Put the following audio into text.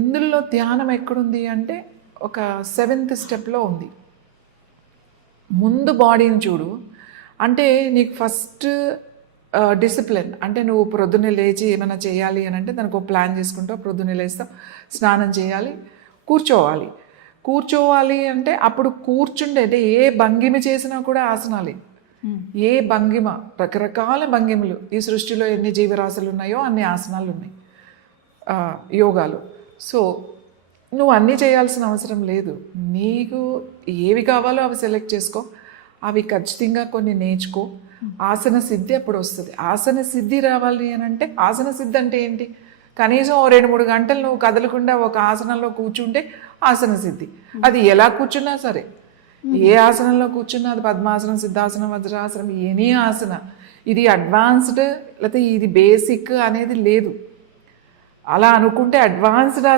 ఇందులో ధ్యానం ఎక్కడుంది అంటే ఒక 7th స్టెప్లో ఉంది. ముందు బాడీని చూడు, అంటే నీకు ఫస్ట్ డిసిప్లిన్ అంటే నువ్వు ప్రొద్దున్నే లేచి ఏమైనా చేయాలి అని అంటే దానికి ఒక ప్లాన్ చేసుకుంటావు. ప్రొద్దున్నే లేస్తావు, స్నానం చేయాలి, కూర్చోవాలి అంటే అప్పుడు కూర్చుండే అంటే ఏ భంగిమ చేసినా కూడా ఆసనాలే. ఏ భంగిమ, రకరకాల భంగిమలు ఈ సృష్టిలో ఎన్ని జీవరాశులు ఉన్నాయో అన్ని ఆసనాలు ఉన్నాయి, యోగాలు. సో నువ్వు అన్నీ చేయాల్సిన అవసరం లేదు. నీకు ఏవి కావాలో అవి సెలెక్ట్ చేసుకో, అవి ఖచ్చితంగా కొన్ని నేర్చుకో. ఆసన సిద్ధి అప్పుడు వస్తుంది. ఆసన సిద్ధి రావాలి అని అంటే, ఆసన సిద్ధి అంటే ఏంటి? కనీసం 2-3 గంటలు నువ్వు కదలకుండా ఒక ఆసనంలో కూర్చుంటే ఆసన సిద్ధి. అది ఎలా కూర్చున్నా సరే, ఏ ఆసనంలో కూర్చున్నా, అది పద్మాసనం, సిద్ధాసనం, వజ్రాసనం, ఎనీ ఆసన. ఇది అడ్వాన్స్డ్ లేకపోతే ఇది బేసిక్ అనేది లేదు. అలా అనుకుంటే అడ్వాన్స్డ్